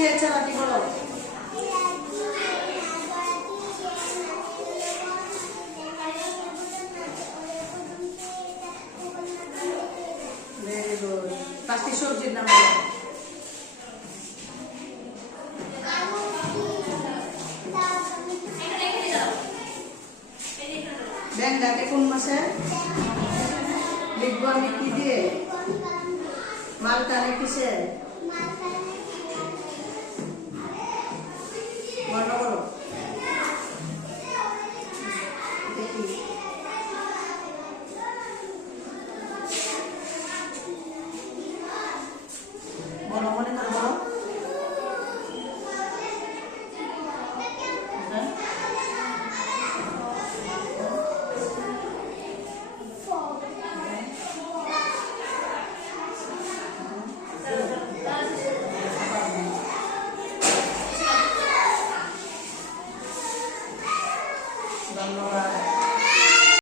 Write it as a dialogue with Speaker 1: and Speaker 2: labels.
Speaker 1: হয়েছে বাটিগুলো পাঁচটি সবজির নাম ব্যাংকাকে কোন মাসে? লিখব আমি কি দিয়ে? মালটা কিসে? বলো মনে করে বলো? ধন্যবাদ